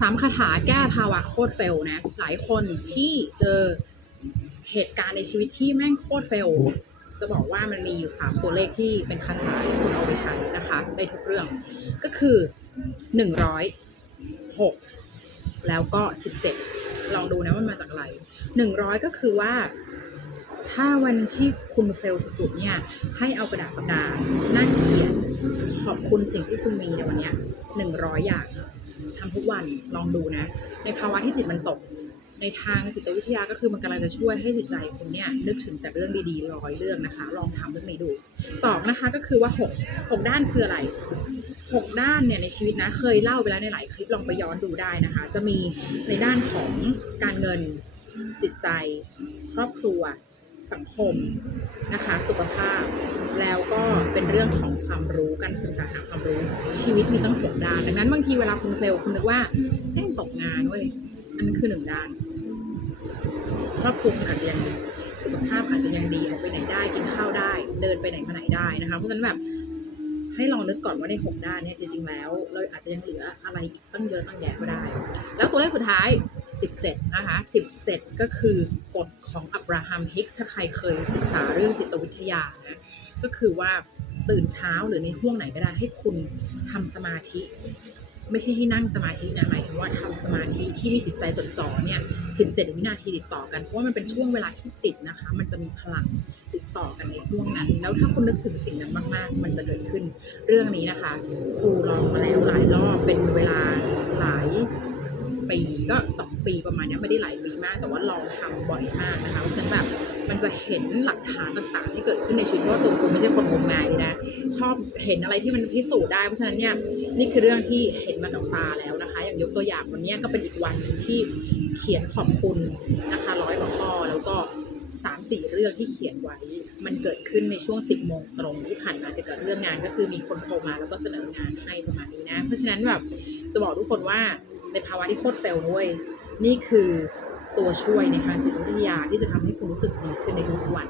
สามคาถาแก้ภาวะโคตรเฟลนะ หลายคนที่เจอเหตุการณ์ในชีวิตที่แม่งโคตรเฟล จะบอกว่ามันมีอยู่ 3 ตัวเลขที่เป็นคาถาที่คุณเอาไปใช้นะคะในทุกเรื่อง ก็คือ 106แล้วก็ 17 ลองดูนะว่ามันมาจากอะไร 100 ก็คือว่า ถ้าวันที่คุณเฟลสุดๆเนี่ย ให้เอากระดาษปากกา นั่งเขียนขอบคุณสิ่งที่คุณมีในวันนี้หนึ่งร้อยอย่าง ทำทุกวันลองดูนะ ในภาวะที่จิตมันตก ในทางจิตวิทยาก็คือมันกำลังจะช่วยให้จิตใจคุณเนี่ยนึกถึงแต่เรื่องดีๆร้อยเรื่องนะคะ ลองทำเรื่องนี้ดูสองนะคะก็คือว่าหกหกด้านคืออะไรหกด้านเนี่ยในชีวิตนะเคยเล่าไปแล้วในหลายคลิปลองไปย้อนดูได้นะคะ จะมีในด้านของการเงินจิตใจ ครอบครัว สังคมนะคะ สุขภาพ แล้วก็เป็นเรื่องของความรู้การศึกษาหาความรู้ชีวิตมีตั้งหกด้านดังนั้นบางทีเวลาคุณเฟลคุณนึกว่าแม่งตกงานเว้ยอันนั้นคือหนึ่งด้านครอบครัวคุณอาจจะยังดีสุขภาพอาจจะยังดีออกไปไหนได้กินข้าวได้ เดินไปไหนมาไหนได้นะคะเพราะฉะนั้นแบบให้ลองนึกก่อนว่าในหกด้านเนี่ยจริงๆแล้วเราอาจจะยังเหลืออะไรอีกตั้งเยอะตั้งแยะก็ได้ แล้วตัวเลขสุดท้าย 17 นะคะ17 ก็คือกฎของอับราฮัมฮิกส์ถ้าใครเคยศึกษาเรื่องจิตวิทยานะ ก็คือว่าตื่นเช้าหรือในห่วงไหนก็ได้ให้คุณทำสมาธิ ไม่ใช่ที่นั่งสมาธินะหมายถึงว่าทำสมาธิที่มีจิตใจจดจ่อเนี่ย17วินาทีติดต่อกันเพราะว่ามันเป็นช่วงเวลาที่จิตนะคะ มันจะมีพลังติดต่อกันในห่วงนั้น แล้วถ้าคุณนึกถึงสิ่งนั้นมาก ๆ มันจะเกิดขึ้น เรื่องนี้นะคะครูลองมาแล้วหลายรอบเป็นเวลา ปีก็2ปีประมาณนี้ไม่ได้หลายปีมาก แต่ว่าลองทำบ่อยมากนะคะเพราะฉันแบบมันจะเห็นหลักฐานต่างๆ ที่เกิดขึ้นในชีวิตเพราะว่าตัวคุณไม่ใช่คนงมงายนะชอบเห็นอะไรที่มันพิสูจน์ได้เพราะฉะนั้นเนี่ยนี่คือเรื่องที่เห็นมากับตาแล้วนะคะ อย่างยกตัวอย่างวันนี้ก็เป็นอีกวันที่เขียนขอบคุณนะคะร้อยกว่าข้อแล้วก็สามสี่เรื่องที่เขียนไว้ มันเกิดขึ้นในช่วง10โมงตรงที่ผ่านมาเกี่ยวกับเรื่องงาน ก็คือมีคนโทรมาแล้วก็เสนองานให้ประมาณนี้นะ เพราะฉะนั้นแบบจะบอกทุกคนว่า ในภาวะที่โคตรเฟลด้วยนี่คือตัวช่วยในทางจิตวิทยาที่จะทำให้คุณรู้สึกดีขึ้นในทุกวัน